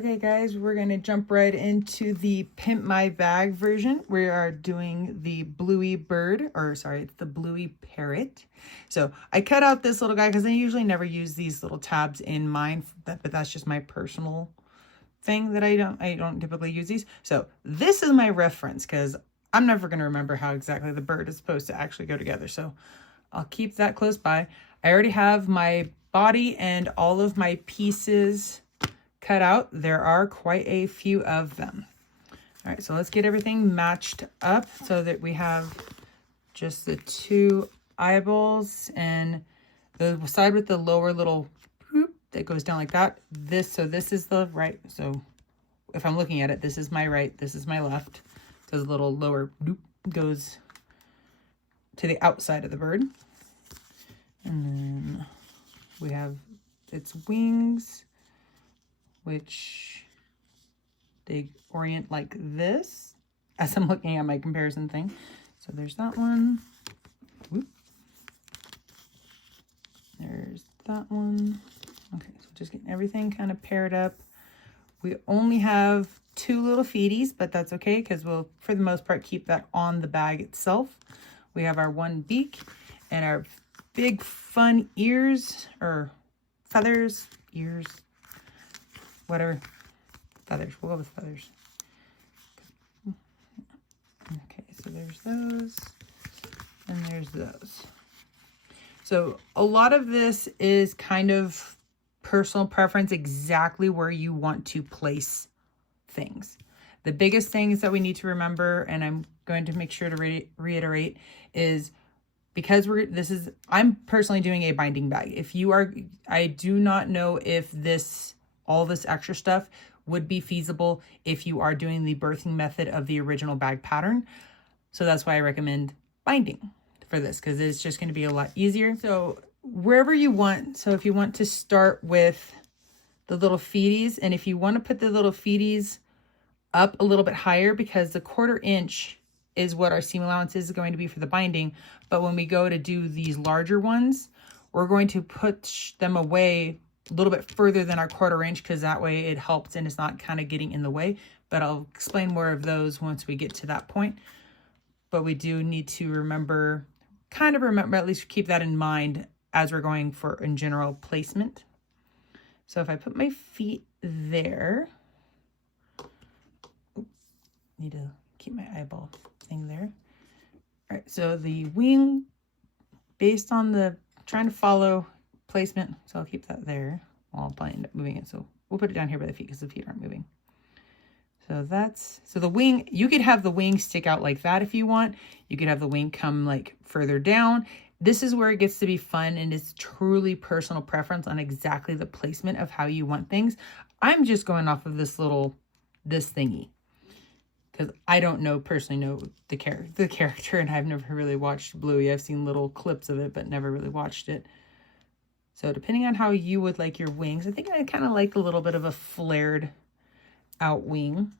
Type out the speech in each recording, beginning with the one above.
Okay guys, we're gonna jump right into the Pimp My Bag version. We are doing the bluey bird, or sorry, it's the bluey parrot. So I cut out this little guy because I usually never use these little tabs in mine, but that's just my personal thing that I don't typically use these. So this is my reference because I'm never gonna remember how exactly the bird is supposed to actually go together. So I'll keep that close by. I already have my body and all of my pieces cut out. There are quite a few of them. All right, so let's get everything matched up so that we have just the two eyeballs and the side with the lower little whoop that goes down like that. So this is the right. So if I'm looking at it, this is my right, this is my left. So the little lower whoop goes to the outside of the bird. And then we have its wings, which they orient like this as I'm looking at my comparison thing. So there's that one. Whoop. There's that one. Okay, so just getting everything kind of paired up. We only have two little feeties, but that's okay because we'll, for the most part, keep that on the bag itself. We have our one beak and our big fun ears, or feathers, ears, whatever. Feathers. We'll go with feathers. Okay, so there's those. And there's those. So a lot of this is kind of personal preference, exactly where you want to place things. The biggest things that we need to remember, and I'm going to make sure to reiterate, is because I'm personally doing a binding bag. If you are, I do not know if all this extra stuff would be feasible if you are doing the birthing method of the original bag pattern. So that's why I recommend binding for this, because it's just going to be a lot easier. So wherever you want. So if you want to start with the little feeties, and if you want to put the little feeties up a little bit higher, because the 1/4 inch is what our seam allowance is going to be for the binding. But when we go to do these larger ones, we're going to put them away a little bit further than our 1/4 inch, because that way it helps and it's not kind of getting in the way. But I'll explain more of those once we get to that point. But we do need to remember, at least keep that in mind as we're going for in general placement. So if I put my feet there, need to keep my eyeball thing there. All right, so the wing, based on the, trying to follow placement, so I'll keep that there. Well, I'll probably end up moving it, so we'll put it down here by the feet because the feet aren't moving. So the wing, you could have the wing stick out like that if you want. You could have the wing come like further down. This is where it gets to be fun, and it's truly personal preference on exactly the placement of how you want things. I'm just going off of this thingy, because I don't personally know the character, and I've never really watched Bluey. I've seen little clips of it, but never really watched it. So depending on how you would like your wings, I think I kind of like a little bit of a flared out wing.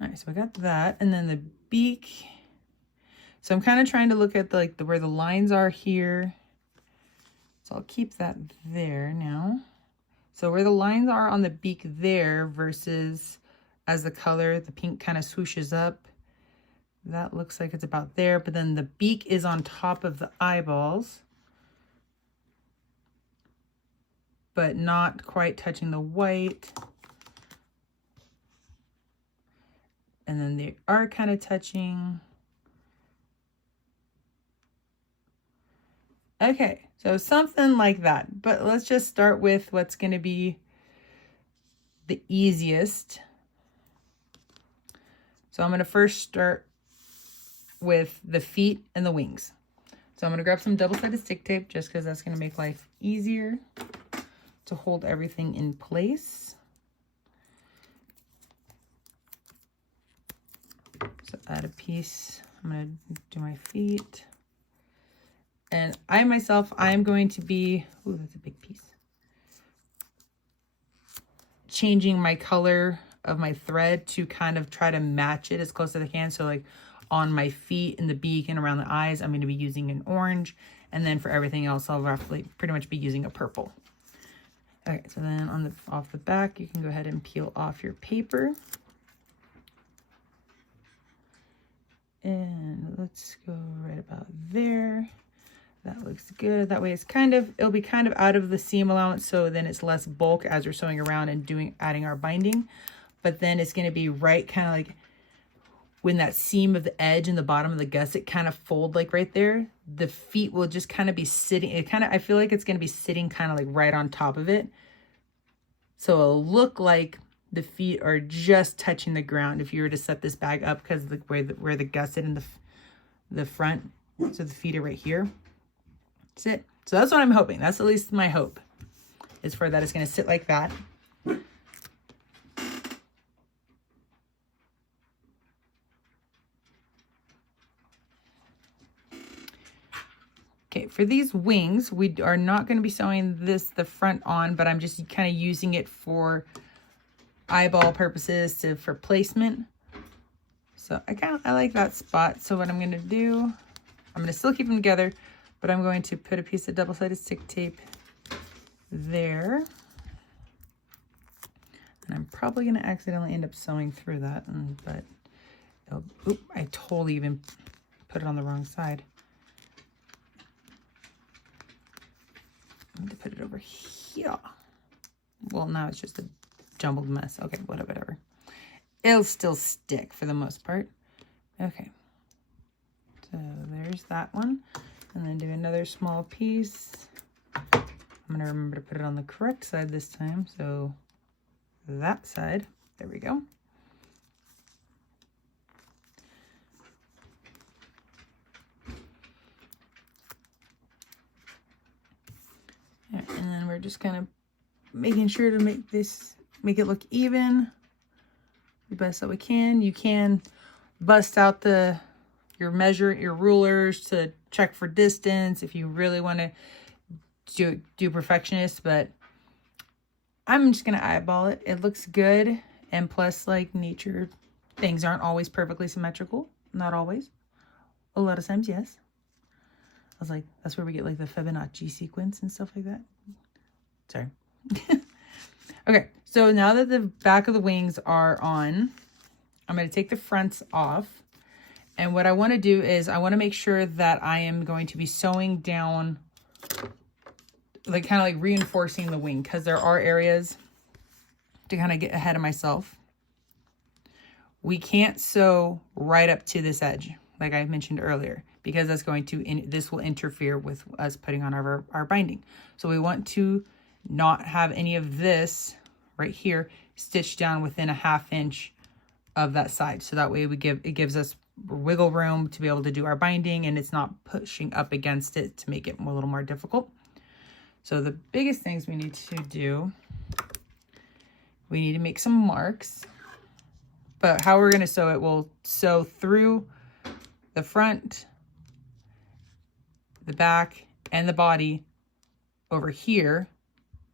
All right, so I got that, and then the beak. So I'm kind of trying to look at where the lines are here. So I'll keep that there now. So where the lines are on the beak there versus as the color, the pink kind of swooshes up, that looks like it's about there. But then the beak is on top of the eyeballs, but not quite touching the white. And then they are kind of touching. Okay, so something like that. But let's just start with what's going to be the easiest. So I'm going to first start with the feet and the wings. So I'm going to grab some double-sided stick tape just because that's going to make life easier to hold everything in place. So add a piece. I'm going to do my feet. And I'm going to be, ooh, that's a big piece, changing my color of my thread to kind of try to match it as close as I can. So like on my feet and the beak and around the eyes, I'm going to be using an orange. And then for everything else, I'll roughly pretty much be using a purple. Okay, so then on the off the back, you can go ahead and peel off your paper. And let's go right about there. That looks good. That way it's it'll be kind of out of the seam allowance, so then it's less bulk as we're sewing around and adding our binding. But then it's gonna be right kind of like when that seam of the edge and the bottom of the gusset kind of fold like right there, the feet will just kind of be sitting, I feel like it's gonna be sitting kind of like right on top of it. So it'll look like the feet are just touching the ground if you were to set this bag up, because where the gusset and the front, so the feet are right here. That's it. So that's what I'm hoping. That's at least my hope, is for that it's going to sit like that. Okay, for these wings, we are not going to be sewing the front on, but I'm just kind of using it for eyeball purposes, for placement. So I like that spot. So what I'm going to do, I'm going to still keep them together, but I'm going to put a piece of double-sided stick tape there. And I'm probably going to accidentally end up sewing through that, but oop, I totally even put it on the wrong side. I need to put it over here. Well, now it's just a jumbled mess. Okay, whatever. It'll still stick for the most part. Okay. So there's that one. And then do another small piece. I'm going to remember to put it on the correct side this time. So that side. There we go. And then we're just kind of making sure to make it look even the best that we can. You can bust out your rulers to check for distance if you really want to do perfectionist, but I'm just gonna eyeball it. It looks good, and plus, like, nature things aren't always perfectly symmetrical. Not always. A lot of times, yes. I was like, that's where we get like the Fibonacci sequence and stuff like that. Sorry. Okay, so now that the back of the wings are on, I'm going to take the fronts off. And what I want to do is I want to make sure that I am going to be sewing down, like kind of like reinforcing the wing, because there are areas to kind of get ahead of myself. We can't sew right up to this edge, like I mentioned earlier, because that's this will interfere with us putting on our binding. So we want to not have any of this right here stitched down within a 1/2 inch of that side. So that way it gives us wiggle room to be able to do our binding, and it's not pushing up against it to make it a little more difficult. So the biggest things we need to do, we need to make some marks. But how we're going to sew it, we'll sew through the front, the back, and the body over here.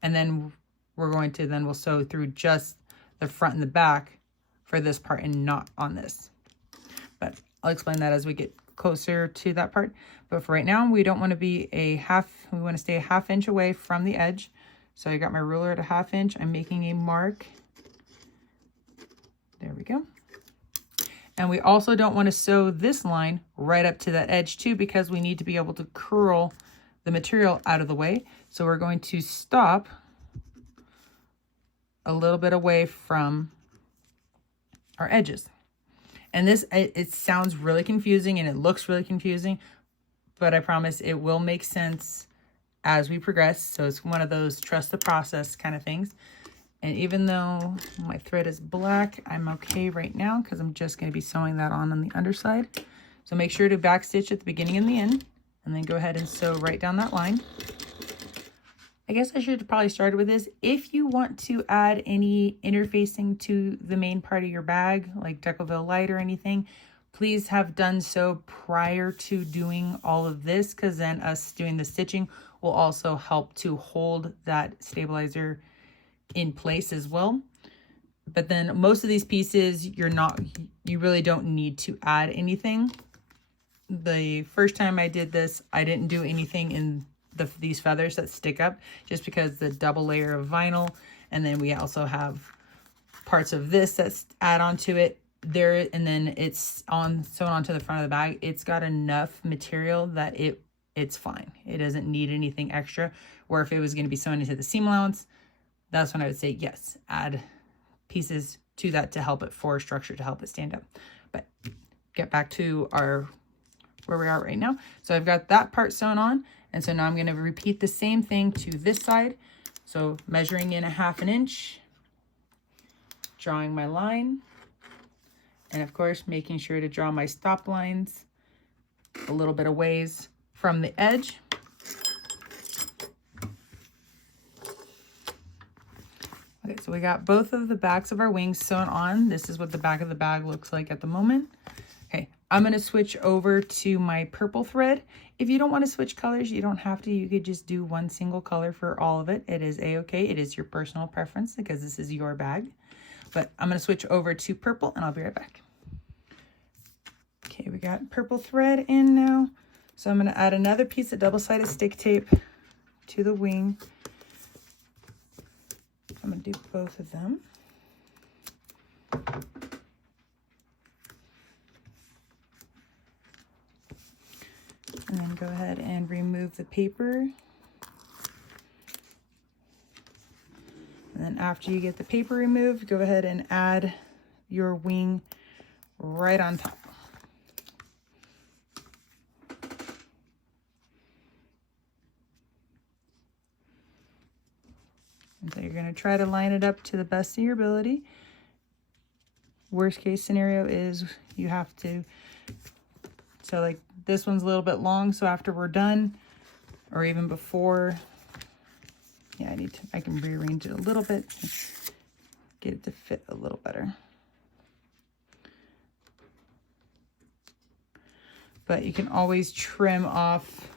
And then we'll sew through just the front and the back for this part and not on this. But I'll explain that as we get closer to that part. But for right now, we don't want to be we want to stay a 1/2 inch away from the edge. So I got my ruler at a 1/2 inch. I'm making a mark. There we go. And we also don't want to sew this line right up to that edge too, because we need to be able to curl the material out of the way. So we're going to stop a little bit away from our edges. And this, it sounds really confusing and it looks really confusing, but I promise it will make sense as we progress. So it's one of those trust the process kind of things. And even though my thread is black, I'm okay right now because I'm just going to be sewing that on the underside. So make sure to backstitch at the beginning and the end, and then go ahead and sew right down that line. I guess I should have probably started with this. If you want to add any interfacing to the main part of your bag, like Decoville light or anything, please have done so prior to doing all of this, because then us doing the stitching will also help to hold that stabilizer in place as well. But then most of these pieces, you really don't need to add anything. The first time I did this, I didn't do anything in these feathers that stick up, just because the double layer of vinyl, and then we also have parts of this that's add onto it there, and then it's sewn onto the front of the bag. It's got enough material that it's fine. It doesn't need anything extra. Where if it was going to be sewn into the seam allowance, that's when I would say yes, add pieces to that to help it for structure, to help it stand up. But get back to where we are right now. So I've got that part sewn on, and so now I'm going to repeat the same thing to this side. So measuring in 1/2 inch, drawing my line, and of course making sure to draw my stop lines a little bit of ways from the edge. Okay, so we got both of the backs of our wings sewn on. This is what the back of the bag looks like at the moment. Okay, I'm going to switch over to my purple thread. If you don't want to switch colors, you don't have to. You could just do one single color for all of it. It is a-okay. It is your personal preference because this is your bag. But I'm going to switch over to purple and I'll be right back. Okay, we got purple thread in now. So I'm going to add another piece of double-sided stick tape to the wing. I'm going to do both of them. And then go ahead and remove the paper. And then after you get the paper removed, go ahead and add your wing right on top. And so you're going to try to line it up to the best of your ability. Worst case scenario is you have to, so like this one's a little bit long, so after we're done, or even before, yeah, I can rearrange it a little bit, get it to fit a little better. But you can always trim off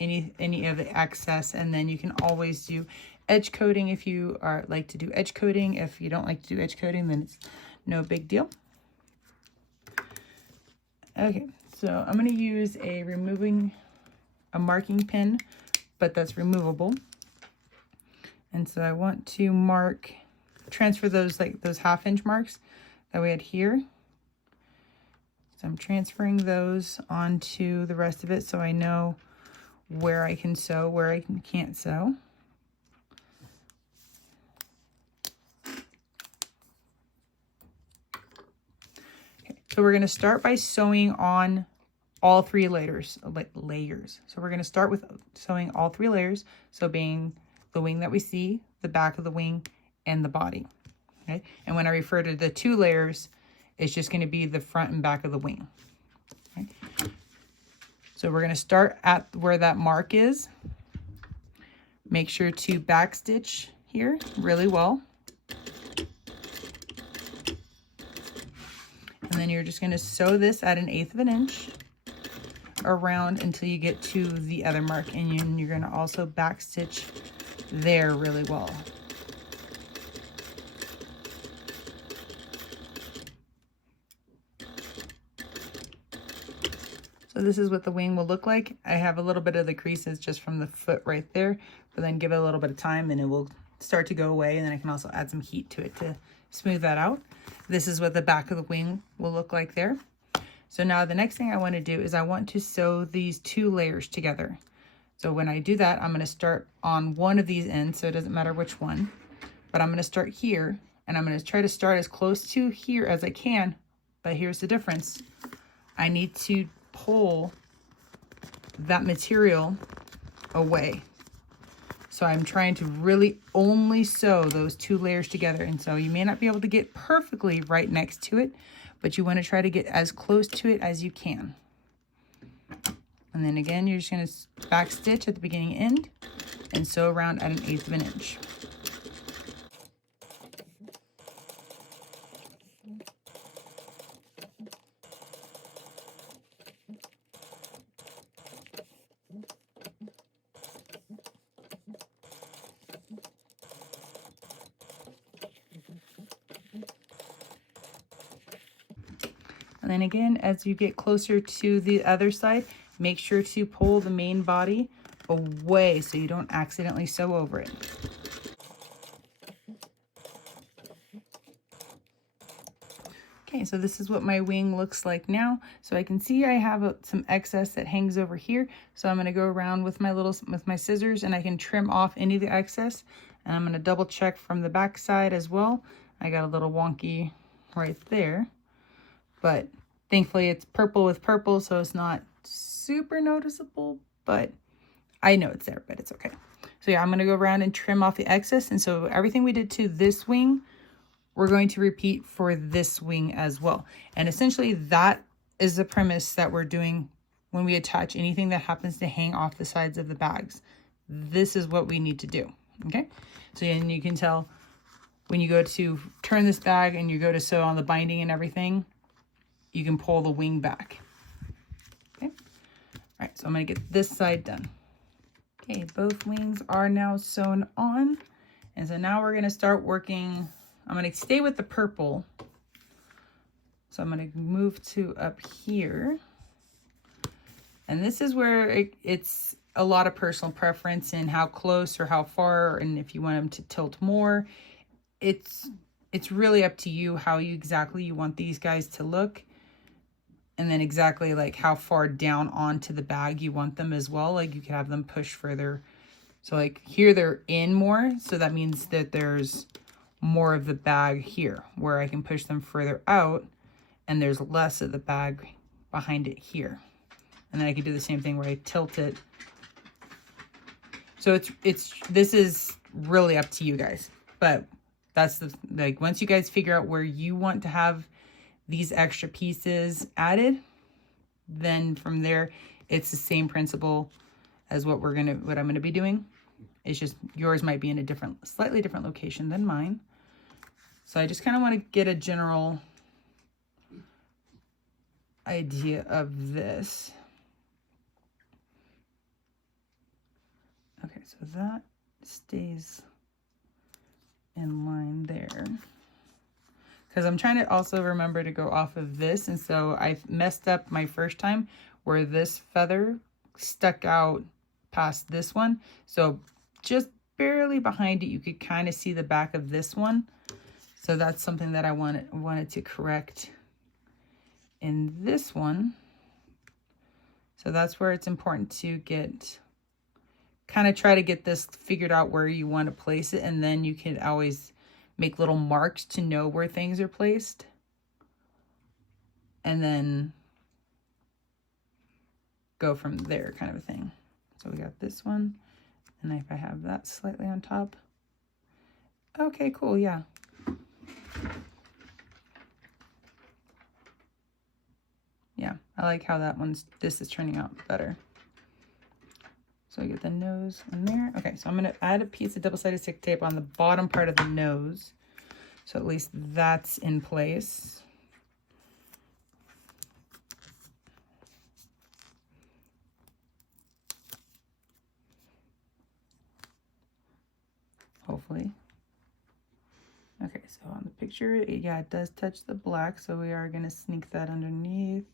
any of the excess, and then you can always do edge coating if you like to do edge coating. If you don't like to do edge coating, then it's no big deal. Okay, so I'm going to use a marking pin, but that's removable. And so I want to transfer those, like those 1/2 inch marks that we had here. So I'm transferring those onto the rest of it so I know where I can sew, where I can't sew. Okay, so we're going to start by sewing on all 3 layers. So we're going to start with sewing all 3 layers. So being the wing that we see, the back of the wing, and the body. Okay, and when I refer to the 2 layers, it's just going to be the front and back of the wing. Okay. So we're going to start at where that mark is. Make sure to backstitch here really well. And then you're just going to sew this at 1/8 inch around until you get to the other mark, and you're going to also backstitch there really well. So this is what the wing will look like. I have a little bit of the creases just from the foot right there, but then give it a little bit of time and it will start to go away, and then I can also add some heat to it to smooth that out. This is what the back of the wing will look like there. So now the next thing I want to do is I want to sew these 2 layers together. So when I do that, I'm going to start on one of these ends, so it doesn't matter which one, but I'm going to start here, and I'm going to try to start as close to here as I can, but here's the difference. I need to pull that material away. So I'm trying to really only sew those 2 layers together, and so you may not be able to get perfectly right next to it, but you want to try to get as close to it as you can. And then again, you're just going to back stitch at the beginning end and sew around at 1/8 inch. And then again, as you get closer to the other side, make sure to pull the main body away so you don't accidentally sew over it. Okay, so this is what my wing looks like now. So I can see I have some excess that hangs over here. So I'm going to go around with my scissors and I can trim off any of the excess. And I'm going to double check from the back side as well. I got a little wonky right there, but thankfully it's purple with purple, so it's not super noticeable, but I know it's there, but it's okay. So yeah, I'm going to go around and trim off the excess. And so everything we did to this wing, we're going to repeat for this wing as well. And essentially that is the premise that we're doing when we attach anything that happens to hang off the sides of the bags. This is what we need to do, okay? So and you can tell when you go to turn this bag and you go to sew on the binding and everything, you can pull the wing back, okay? All right, so I'm gonna get this side done. Okay, both wings are now sewn on. And so now we're gonna start working. I'm going to stay with the purple. So I'm going to move to up here. And this is where it's a lot of personal preference in how close or how far, and if you want them to tilt more. It's really up to you how exactly you want these guys to look. And then exactly like how far down onto the bag you want them as well. Like you could have them push further. So like here they're in more. So that means that there's more of the bag here where I can push them further out and there's less of the bag behind it here. And then I can do the same thing where I tilt it. So this is really up to you guys, but that's like once you guys figure out where you want to have these extra pieces added, then from there it's the same principle as what I'm going to be doing. It's just yours might be in a slightly different location than mine. So I just kind of want to get a general idea of this. Okay, so that stays in line there. Because I'm trying to also remember to go off of this. And so I messed up my first time where this feather stuck out past this one. So just barely behind it, you could kind of see the back of this one. So that's something that I wanted to correct in this one. So that's where it's important to kind of try to get this figured out where you want to place it. And then you can always make little marks to know where things are placed. And then go from there kind of a thing. So we got this one. And if I have that slightly on top. Okay, cool, yeah. Yeah, I like how this is turning out better. So I get the nose in there. Okay, so I'm going to add a piece of double-sided stick tape on the bottom part of the nose. So at least that's in place. Hopefully. Okay, so on the picture, yeah, it does touch the black, so we are going to sneak that underneath.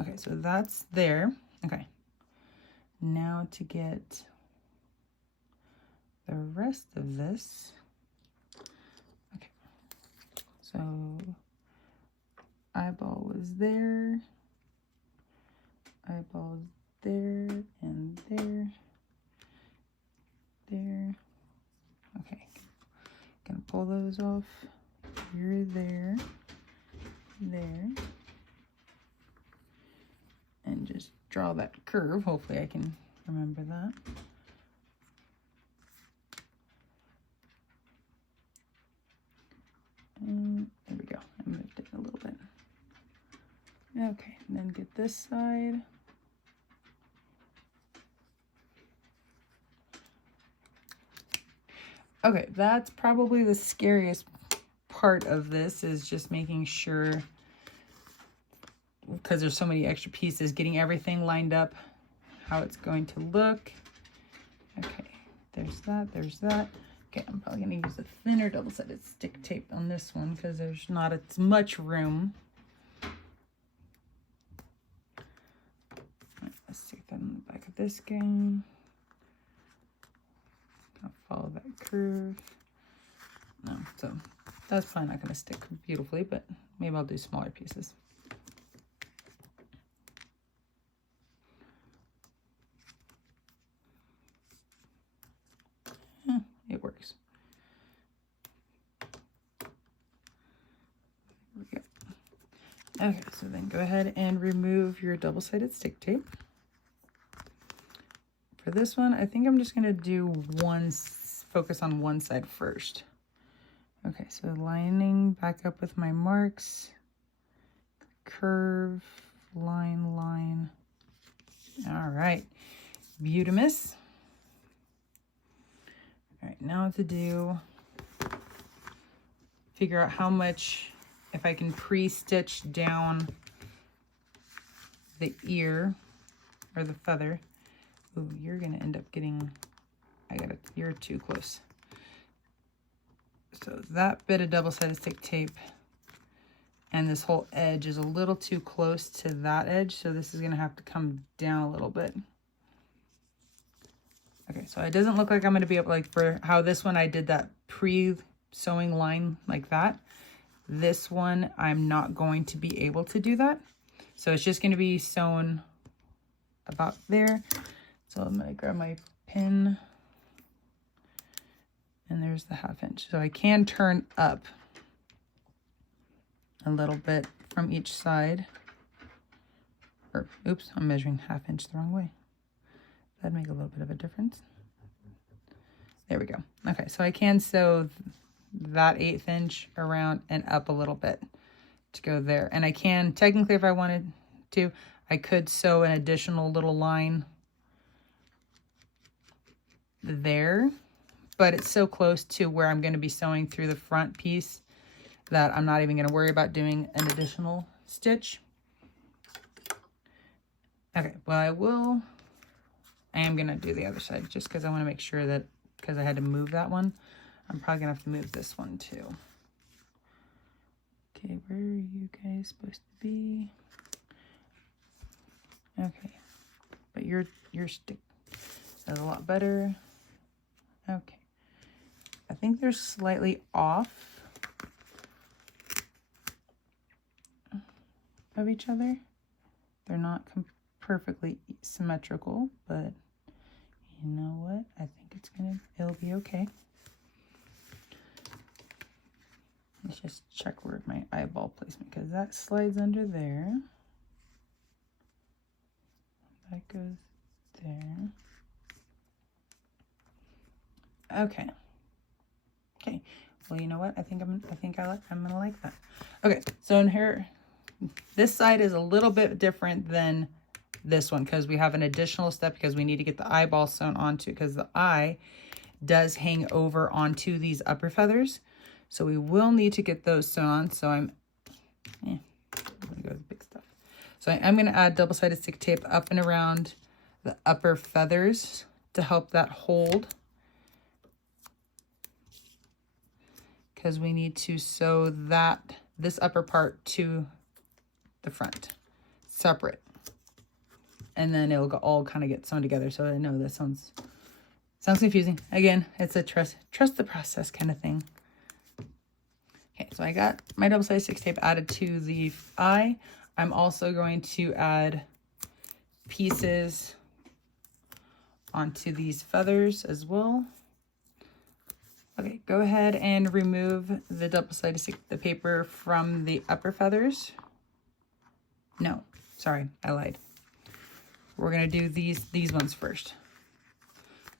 Okay, so that's there. Okay. Now to get the rest of this. Okay. So eyeball was there. Eyeball there and there. There. Okay. Gonna pull those off. You're there. There. And just draw that curve. Hopefully I can remember that. And there we go. I moved it a little bit. Okay, and then get this side. Okay, that's probably the scariest part of this, is just making sure, because there's so many extra pieces, getting everything lined up, how it's going to look. Okay, there's that, there's that. Okay, I'm probably going to use a thinner double-sided stick tape on this one because there's not as much room. Right, let's stick that on the back of this guy. follow that curve. No, so that's probably not going to stick beautifully, but maybe I'll do smaller pieces. It works. There we go. Okay, so then go ahead and remove your double-sided stick tape. For this one, I think I'm just going to do focus on one side first. Okay, so lining back up with my marks, curve, line, line. All right, beautimous. All right, now to do, figure out how much, if I can pre-stitch down the ear or the feather. Ooh, you're gonna end up getting, you're too close. So that bit of double-sided stick tape and this whole edge is a little too close to that edge, so this is gonna have to come down a little bit. Okay, so it doesn't look like I'm gonna be able, like for how this one I did that pre-sewing line like that. This one, I'm not going to be able to do that. So it's just gonna be sewn about there. So I'm gonna grab my pin and there's the 1/2 inch. So I can turn up a little bit from each side. Or, oops, I'm measuring 1/2 inch the wrong way. That'd make a little bit of a difference. There we go. Okay, so I can sew that 1/8 inch around and up a little bit to go there. And I can, technically if I wanted to, I could sew an additional little line there, but it's so close to where I'm going to be sewing through the front piece that I'm not even going to worry about doing an additional stitch. Okay, well, I am going to do the other side just because I want to make sure that, because I had to move that one, I'm probably going to have to move this one too. Okay, where are you guys supposed to be? Okay, but your stick is a lot better. Okay, I think they're slightly off of each other. They're not perfectly symmetrical, but you know what? I think it'll be okay. Let's just check where my eyeball placement, because that slides under there. That goes there. Okay. Okay. Well, you know what? I think I'm gonna like that. Okay. So in here, this side is a little bit different than this one because we have an additional step because we need to get the eyeball sewn onto, because the eye does hang over onto these upper feathers. So we will need to get those sewn on. So I'm gonna go with the big stuff. So I'm gonna add double-sided stick tape up and around the upper feathers to help that hold, because we need to sew this upper part to the front separate, and then it'll all kind of get sewn together. So I know that sounds confusing. Again, it's a trust the process kind of thing. Okay, so I got my double-sided stick tape added to the eye. I'm also going to add pieces onto these feathers as well. Okay, go ahead and remove the double-sided the paper from the upper feathers. No, sorry, I lied. We're gonna do these ones first.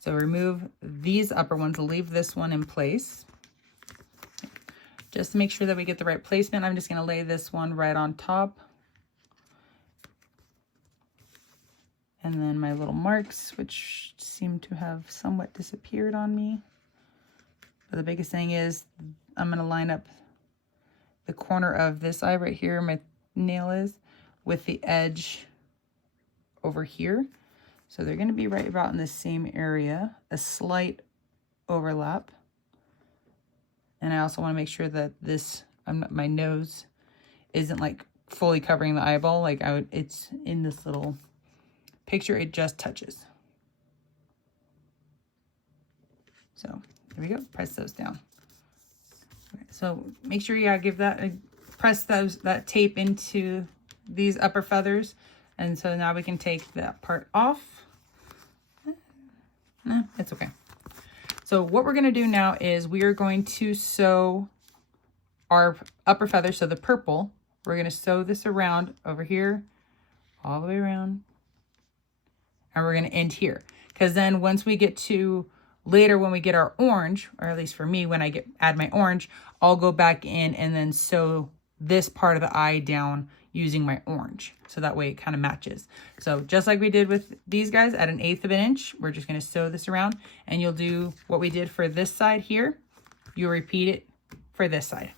So remove these upper ones, leave this one in place. Just to make sure that we get the right placement, I'm just gonna lay this one right on top. And then my little marks, which seem to have somewhat disappeared on me. But the biggest thing is I'm gonna line up the corner of this eye right here, my nail is, with the edge over here. So they're gonna be right about in the same area, a slight overlap. And I also wanna make sure that my nose isn't like fully covering the eyeball. Like it's in this little picture, it just touches. So there we go, press those down. Okay, so make sure you give that, press that tape into these upper feathers. And so now we can take that part off. No, it's okay. So what we're gonna do now is we are going to sew our upper feather, so the purple, we're gonna sew this around over here, all the way around, and we're gonna end here. Because then once we get to later, when we get our orange, or at least for me, when I add my orange, I'll go back in and then sew this part of the eye down using my orange. So that way it kind of matches. So just like we did with these guys at 1/8 of an inch, we're just gonna sew this around, and you'll do what we did for this side here. You'll repeat it for this side.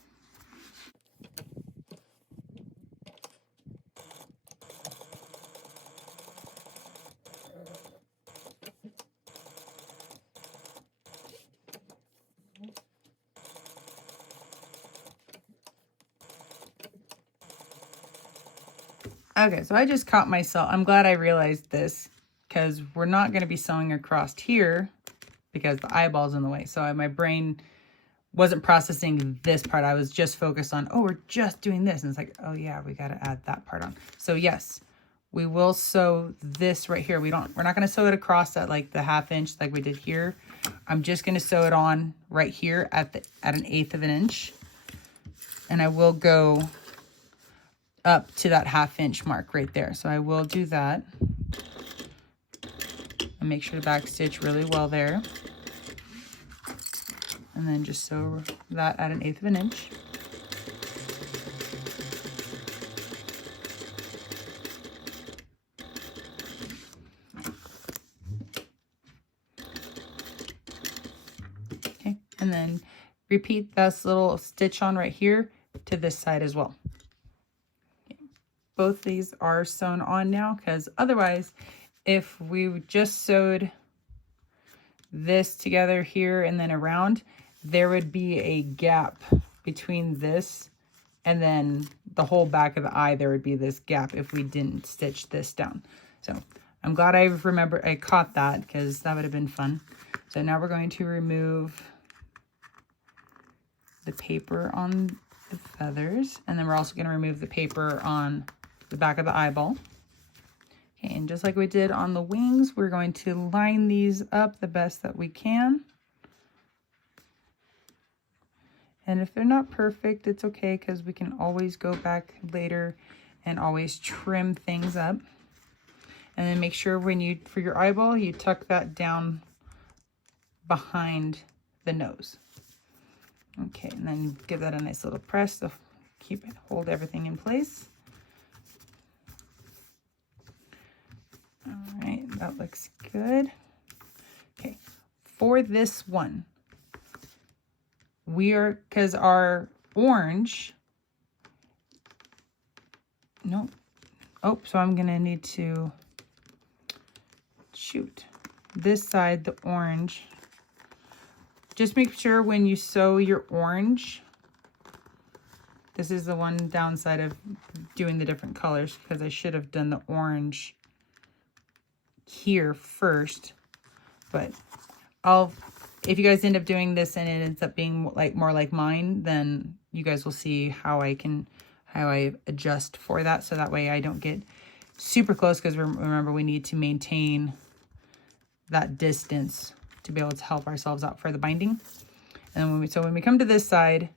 Okay, so I just caught myself. I'm glad I realized this, because we're not going to be sewing across here because the eyeball's in the way. So my brain wasn't processing this part. I was just focused on, oh, we're just doing this. And it's like, oh yeah, we got to add that part on. So yes, we will sew this right here. We're not going to sew it across at like the 1/2 inch like we did here. I'm just going to sew it on right here at 1/8 of an inch. And I will go up to that 1/2 inch mark right there. So I will do that. And make sure to back stitch really well there. And then just sew that at 1/8 of an inch. Okay, and then repeat this little stitch on right here to this side as well. Both these are sewn on now, because otherwise, if we just sewed this together here and then around, there would be a gap between this and then the whole back of the eye. There would be this gap if we didn't stitch this down. So I'm glad I caught that, because that would have been fun. So now we're going to remove the paper on the feathers, and then we're also going to remove the paper on the back of the eyeball. Okay, and just like we did on the wings, we're going to line these up the best that we can. And if they're not perfect, it's okay, because we can always go back later and always trim things up. And then make sure for your eyeball, you tuck that down behind the nose. Okay, and then give that a nice little press to hold everything in place. All right, that looks good. Okay, for this one, because our orange, so I'm gonna need to shoot this side, the orange. Just make sure when you sew your orange, this is the one downside of doing the different colors, because I should have done the orange here first, but if you guys end up doing this and it ends up being more like mine, then you guys will see how I adjust for that, so that way I don't get super close, because remember, we need to maintain that distance to be able to help ourselves out for the binding. And when we come to this side,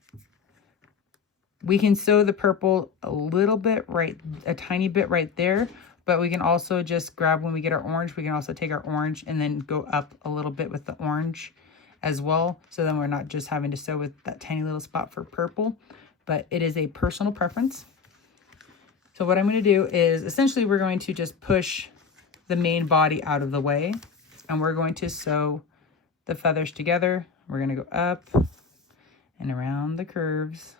we can sew the purple a tiny bit right there, but we can also just grab, when we get our orange, we can also take our orange and then go up a little bit with the orange as well. So then we're not just having to sew with that tiny little spot for purple, but it is a personal preference. So what I'm going to do is, essentially, we're going to just push the main body out of the way, and we're going to sew the feathers together. We're going to go up and around the curves.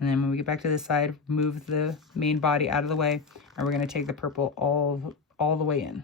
And then when we get back to this side, move the main body out of the way, and we're going to take the purple all the way in.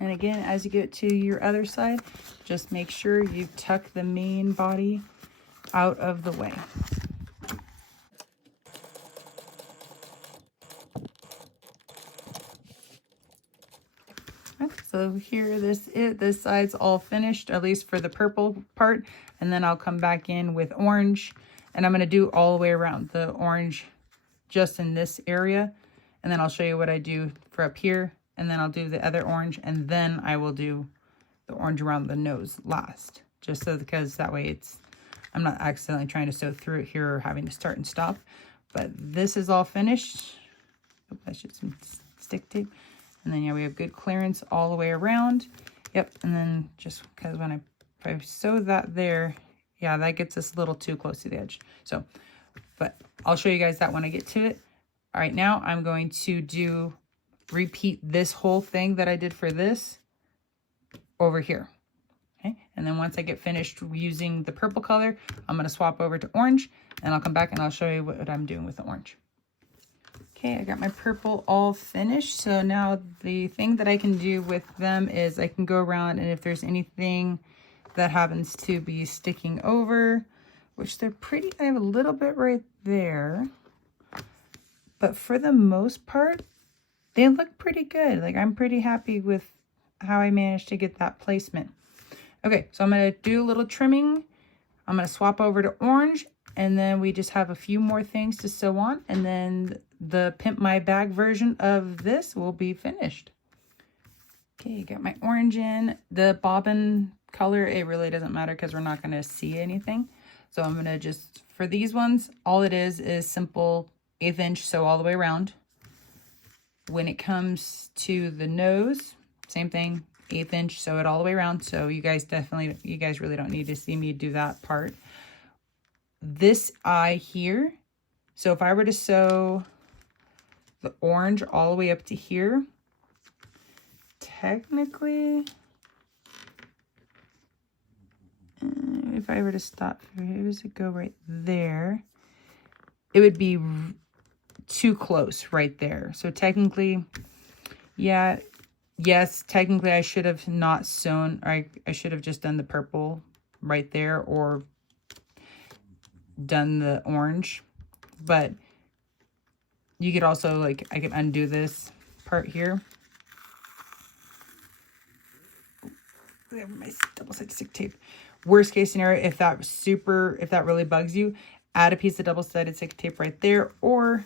And again, as you get to your other side, just make sure you tuck the main body out of the way. Okay, so here, this side's all finished, at least for the purple part. And then I'll come back in with orange, and I'm going to do all the way around the orange just in this area. And then I'll show you what I do for up here, and then I'll do the other orange, and then I will do the orange around the nose last, just so, because that way I'm not accidentally trying to sew through it here or having to start and stop. But this is all finished. Oh, that's just some stick tape. And then, yeah, we have good clearance all the way around. Yep, and then just because if I sew that there, yeah, that gets us a little too close to the edge. So, but I'll show you guys that when I get to it. All right, now I'm going to repeat this whole thing that I did for this over here. Okay, and then once I get finished using the purple color, I'm going to swap over to orange, and I'll come back and I'll show you what I'm doing with the orange. Okay, I got my purple all finished. So now the thing that I can do with them is I can go around, and if there's anything that happens to be sticking over, which they're pretty, I have a little bit right there, but for the most part, they look pretty good. Like, I'm pretty happy with how I managed to get that placement. Okay, so I'm going to do a little trimming. I'm going to swap over to orange, and then we just have a few more things to sew on, and then the Pimp My Bag version of this will be finished. Okay, got my orange in. The bobbin color, it really doesn't matter because we're not going to see anything. So I'm going to just, for these ones, all it is simple 1/8 inch sew all the way around. When it comes to the nose, same thing, 1/8 inch sew it all the way around. So you guys really don't need to see me do that part. This eye here, so if I were to sew the orange all the way up to here, technically, if I were to stop, where does it go right there? It would be too close right there. So technically, yeah, yes, technically I should have not sewn, or I should have just done the purple right there, or done the orange. But you could also, like, I could undo this part here. I have my double-sided stick tape. Worst case scenario, if that really bugs you, add a piece of double-sided stick tape right there, or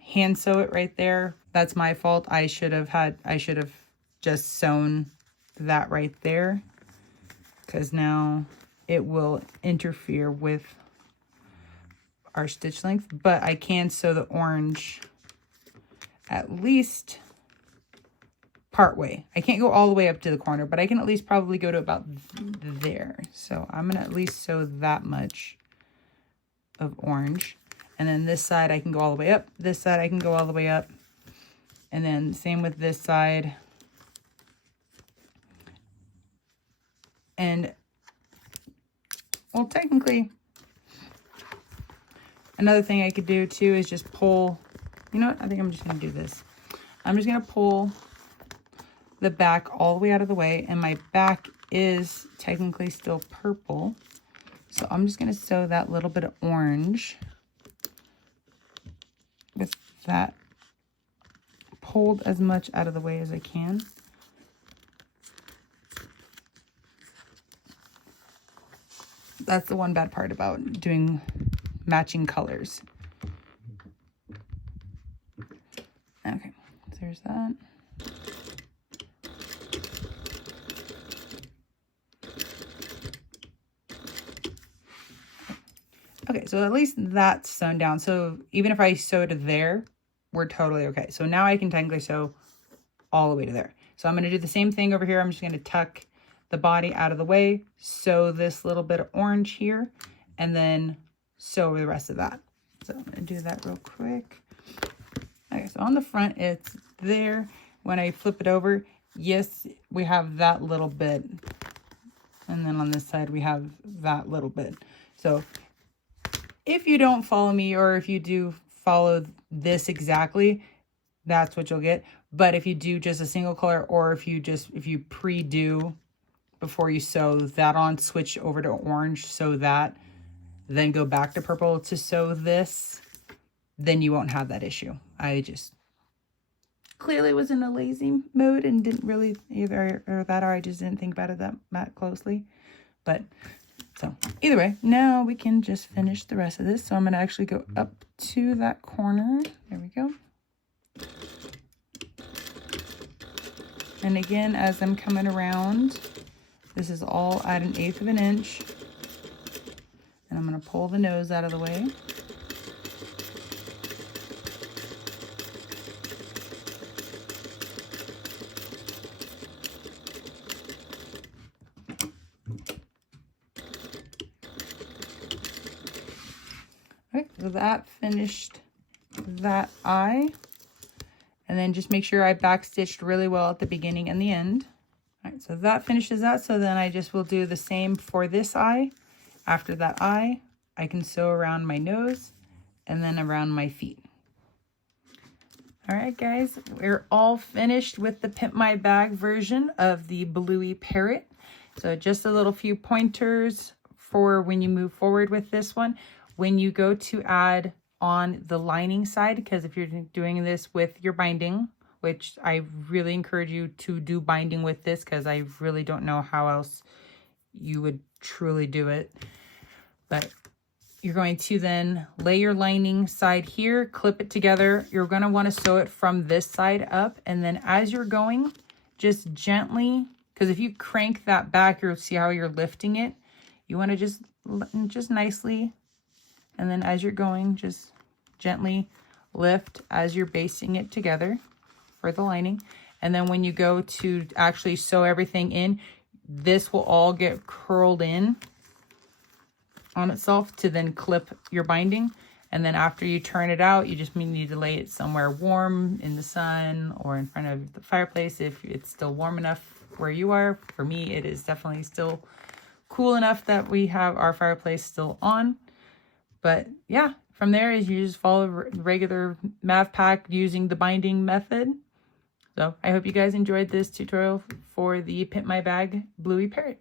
hand sew it right there. That's my fault. I should have just sewn that right there, because now it will interfere with our stitch length. But I can sew the orange at least part way. I can't go all the way up to the corner, but I can at least probably go to about there. So I'm gonna at least sew that much of orange. And then this side I can go all the way up. This side I can go all the way up. And then same with this side. And, well, technically, another thing I could do too is just pull, you know what, I think I'm just going to do this. I'm just going to pull the back all the way out of the way, and my back is technically still purple. So I'm just going to sew that little bit of orange with that pulled as much out of the way as I can. That's the one bad part about doing matching colors. Okay, so there's that. Okay, so at least that's sewn down. So even if I sewed there, we're totally okay. So now I can technically sew all the way to there. So I'm going to do the same thing over here. I'm just going to tuck the body out of the way, sew this little bit of orange here, and then sew the rest of that. So I'm going to do that real quick. Okay, so on the front, it's there. When I flip it over, yes, we have that little bit. And then on this side, we have that little bit. So if you don't follow me, or if you do follow this exactly, that's what you'll get. But if you do just a single color, or if you pre-do before you sew that on, switch over to orange, sew that, then go back to purple to sew this, then you won't have that issue. I just clearly was in a lazy mode and didn't really either, or I just didn't think about it that closely. But so either way, now we can just finish the rest of this. So I'm going to actually go up to that corner. There we go. And again, as I'm coming around, this is all at 1/8 of an inch. And I'm going to pull the nose out of the way. Okay, so that finished that eye. And then just make sure I backstitched really well at the beginning and the end. All right, so that finishes that. So then I just will do the same for this eye. After that eye, I can sew around my nose and then around my feet. All right, guys, we're all finished with the Pimp My Bag version of the Bluey Parrot. So just a little few pointers for when you move forward with this one. When you go to add on the lining side, because if you're doing this with your binding, which I really encourage you to do binding with this, because I really don't know how else you would truly do it. But you're going to then lay your lining side here, clip it together. You're going to want to sew it from this side up, and then as you're going, just gently, because if you crank that back, you'll see how you're lifting it. You want to just nicely, and then as you're going, just gently lift as you're basting it together for the lining. And then when you go to actually sew everything in, this will all get curled in on itself to then clip your binding. And then after you turn it out, you just need to lay it somewhere warm in the sun or in front of the fireplace if it's still warm enough where you are. For me, it is definitely still cool enough that we have our fireplace still on. But yeah, from there is you just follow regular Mav pack using the binding method. So I hope you guys enjoyed this tutorial for the Pimp My Bag Bluey Parrot.